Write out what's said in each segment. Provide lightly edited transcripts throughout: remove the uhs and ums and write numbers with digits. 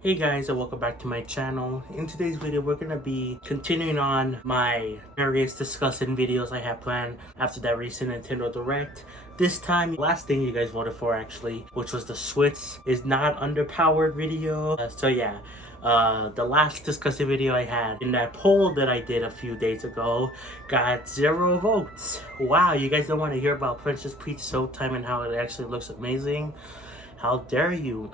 Hey guys, and welcome back to my channel. In today's video, we're gonna be continuing on my various discussing videos I have planned after that recent Nintendo Direct. This time, last thing you guys voted for actually, which was the Switch Is Not Underpowered video. The last discussing video I had in that poll that I did a few days ago got 0 votes. Wow, you guys don't want to hear about Princess Peach Showtime and how it actually looks amazing? How dare you?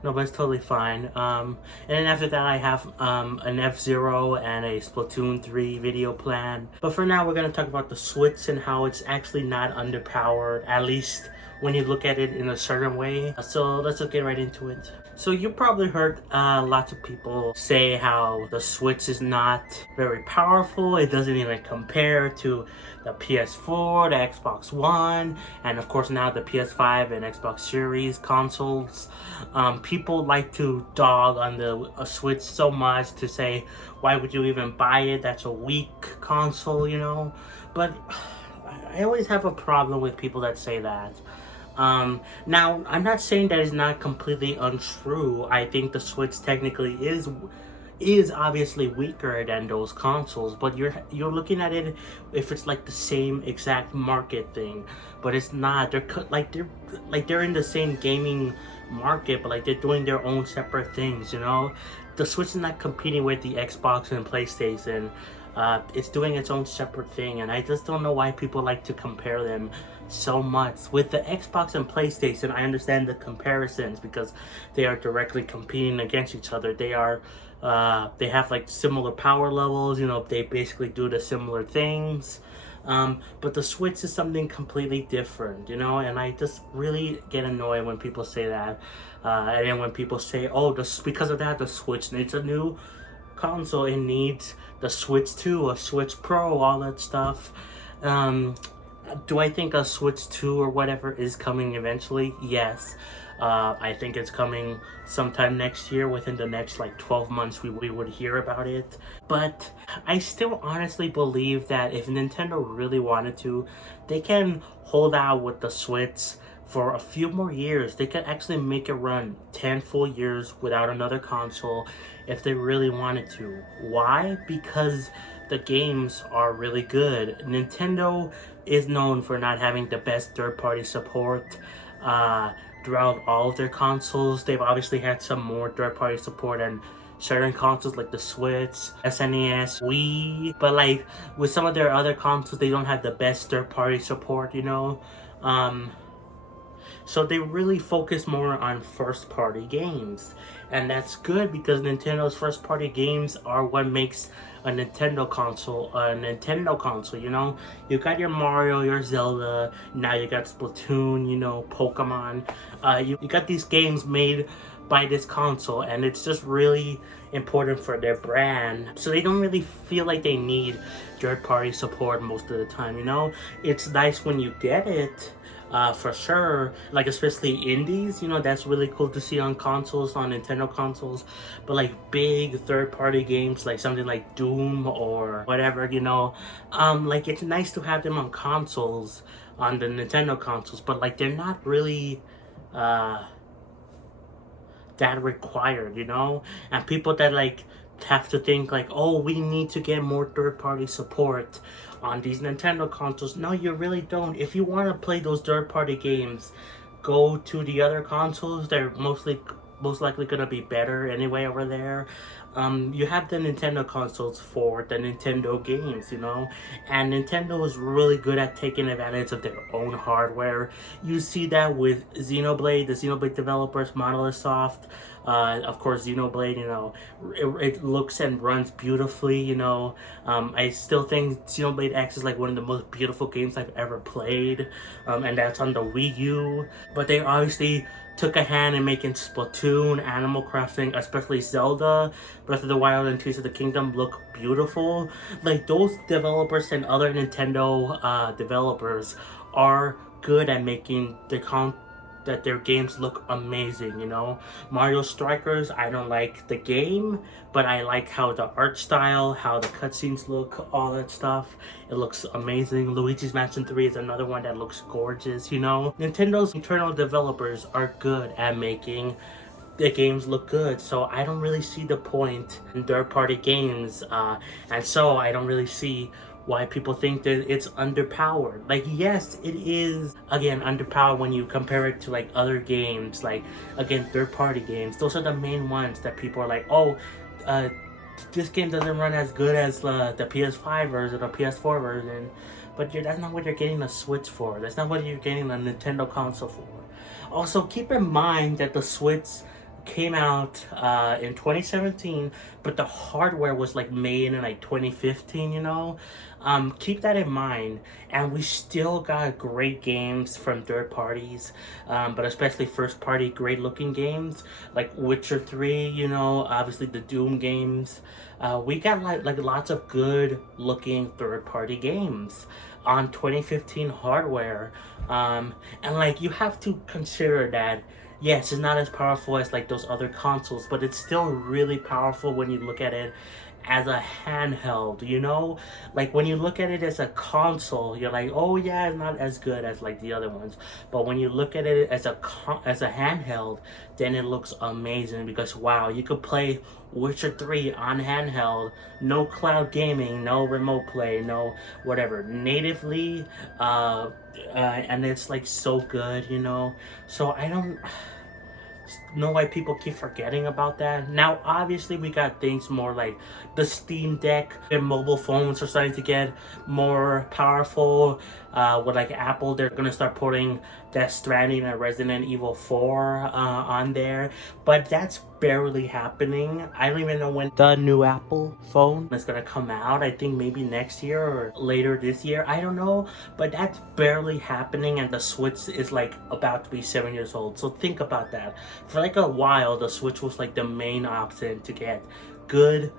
No, but it's totally fine. And then after that, I have an F-Zero and a Splatoon 3 video plan. But for now, we're going to talk about the Switch and how it's actually not underpowered, at least when you look at it in a certain way. So let's get right into it. So you probably heard lots of people say how the Switch is not very powerful. It doesn't even compare to the PS4, the Xbox One, and of course now the PS5 and Xbox Series consoles. People like to dog on the Switch so much to say, why would you even buy it? That's a weak console, you know? But I always have a problem with people that say that. Now, I'm not saying that it's not completely untrue. I think the Switch technically is obviously weaker than those consoles, but you're looking at it if it's like the same exact market thing, but it's not. They're in the same gaming market, but like they're doing their own separate things, you know? The Switch is not competing with the Xbox and PlayStation. It's doing its own separate thing, and I just don't know why people like to compare them so much. With the Xbox and PlayStation, I understand the comparisons because they are directly competing against each other. They have like similar power levels, you know, they basically do the similar things. But the Switch is something completely different, you know, and I just really get annoyed when people say that. And then when people say, oh, because of that, the Switch needs a new console, it needs the Switch 2, a Switch Pro, all that stuff. Do I think a Switch 2 or whatever is coming eventually? Yes. I think it's coming sometime next year. Within the next like 12 months we would hear about it. But I still honestly believe that if Nintendo really wanted to, they can hold out with the Switch for a few more years. They could actually make it run 10 full years without another console if they really wanted to. Why? Because the games are really good. Nintendo is known for not having the best third-party support throughout all of their consoles. They've obviously had some more third-party support and certain consoles like the Switch, SNES, Wii, but like with some of their other consoles, they don't have the best third-party support, you know? So they really focus more on first-party games. And that's good because Nintendo's first-party games are what makes a Nintendo console, you know? You got your Mario, your Zelda, now you got Splatoon, you know, Pokemon. You got these games made by this console, and it's just really important for their brand. So they don't really feel like they need third-party support most of the time, you know? It's nice when you get it, for sure, like especially indies, you know, that's really cool to see on consoles, on Nintendo consoles. But like big third-party games like something like Doom or whatever, you know, like it's nice to have them on consoles, on the Nintendo consoles, but like they're not really that required, you know? And people that like have to think like, oh, we need to get more third-party support on these Nintendo consoles. No, you really don't. If you want to play those third-party games, go to the other consoles. They're most likely gonna be better anyway over there. You have the Nintendo consoles for the Nintendo games, you know, and Nintendo is really good at taking advantage of their own hardware. You see that with Xenoblade, the Xenoblade developers, Monolith Soft. Of course, Xenoblade, you know, it looks and runs beautifully, you know. I still think Xenoblade X is like one of the most beautiful games I've ever played, and that's on the Wii U. But they obviously took a hand in making Splatoon, Animal Crossing, especially Zelda, Breath of the Wild, and Tears of the Kingdom look beautiful. Like, those developers and other Nintendo developers are good at making their games look amazing, you know? Mario Strikers, I don't like the game, but I like how the art style, how the cutscenes look, all that stuff. It looks amazing. Luigi's Mansion 3 is another one that looks gorgeous, you know? Nintendo's internal developers are good at making the games look good, so I don't really see the point in third-party games, and so I don't really see why people think that it's underpowered. Like, yes, it is, again, underpowered when you compare it to like other games, like, again, third-party games. Those are the main ones that people are like, oh, this game doesn't run as good as the PS5 version or PS4 version, but that's not what you're getting a Switch for. That's not what you're getting a Nintendo console for. Also, keep in mind that the Switch came out in 2017, but the hardware was like made in like 2015, you know. Keep that in mind, and we still got great games from third parties, but especially first party great looking games like Witcher 3, you know, obviously the Doom games. We got like lots of good looking third party games on 2015 hardware, and like you have to consider that yes, it's not as powerful as like those other consoles, but it's still really powerful when you look at it as a handheld, you know? Like when you look at it as a console, you're like, oh yeah, it's not as good as like the other ones. But when you look at it as a handheld, then it looks amazing because wow, you could play Witcher 3 on handheld, no cloud gaming, no remote play, no whatever, natively, and it's like so good, you know? So I don't know why people keep forgetting about that. Now obviously we got things more like the Steam Deck and mobile phones are starting to get more powerful, with like Apple, they're gonna start putting Death Stranding and Resident Evil 4 on there, but that's barely happening. I don't even know when the new Apple phone is gonna come out. I think maybe next year or later this year, I don't know, but that's barely happening, and the Switch is like about to be 7 years old. So think about that. For like a while, the Switch was like the main option to get good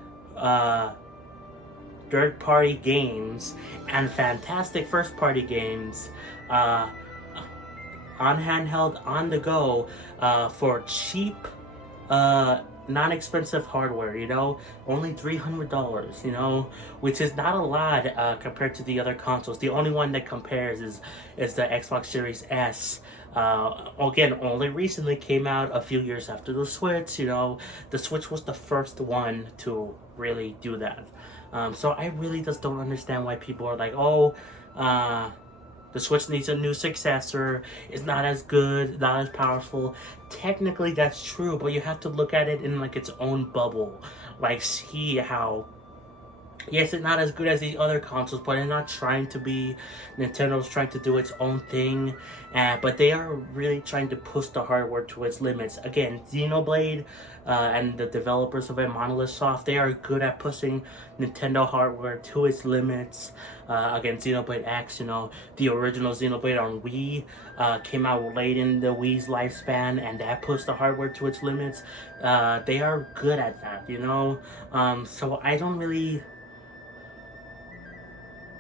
third-party games and fantastic first-party games on handheld, on the go, for cheap, non-expensive hardware, you know, only $300, you know, which is not a lot compared to the other consoles. The only one that compares is the Xbox Series S. Again, only recently came out a few years after the Switch, you know. The Switch was the first one to really do that. So I really just don't understand why people are like, oh, the Switch needs a new successor, it's not as good, not as powerful. Technically that's true, but you have to look at it in like its own bubble. Like, see how, yes, it's not as good as the other consoles, but it's not trying to be. Nintendo's trying to do its own thing, but they are really trying to push the hardware to its limits. Again, Xenoblade and the developers of it, Monolith Soft, they are good at pushing Nintendo hardware to its limits. Again, Xenoblade X, you know, the original Xenoblade on Wii came out late in the Wii's lifespan, and that pushed the hardware to its limits. They are good at that, you know. So I don't really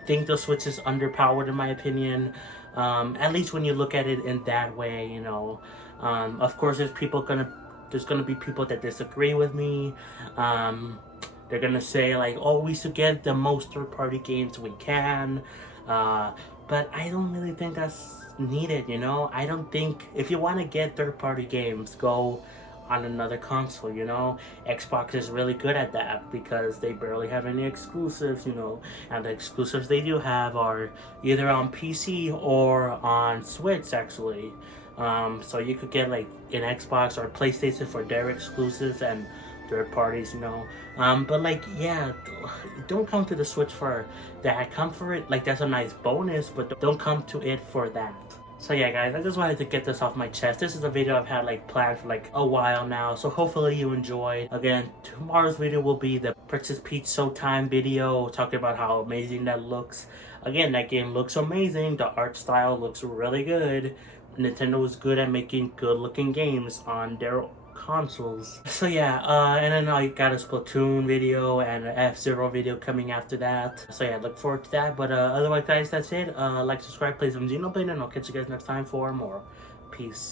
think the Switch is underpowered in my opinion, at least when you look at it in that way, you know. Of course there's gonna be people that disagree with me. They're gonna say like, oh, we should get the most third-party games we can, but I don't really think that's needed, you know. I don't think, if you want to get third-party games, go on another console, you know. Xbox is really good at that because they barely have any exclusives, you know, and the exclusives they do have are either on PC or on Switch actually. So you could get like an Xbox or PlayStation for their exclusives and third parties, you know. But like, yeah, don't come to the Switch for that. Come for it, like that's a nice bonus, but don't come to it for that. So yeah guys, I just wanted to get this off my chest. This is a video I've had like planned for like a while now, so hopefully you enjoyed. Again, tomorrow's video will be the Princess Peach Showtime video, talking about how amazing that looks. Again, that game looks amazing, the art style looks really good. Nintendo is good at making good looking games on their consoles. So yeah, and then I got a Splatoon video and an F-Zero video coming after that. So yeah, look forward to that. But otherwise guys, that's it. Like, subscribe, play some Xenoblade, and I'll catch you guys next time for more. Peace.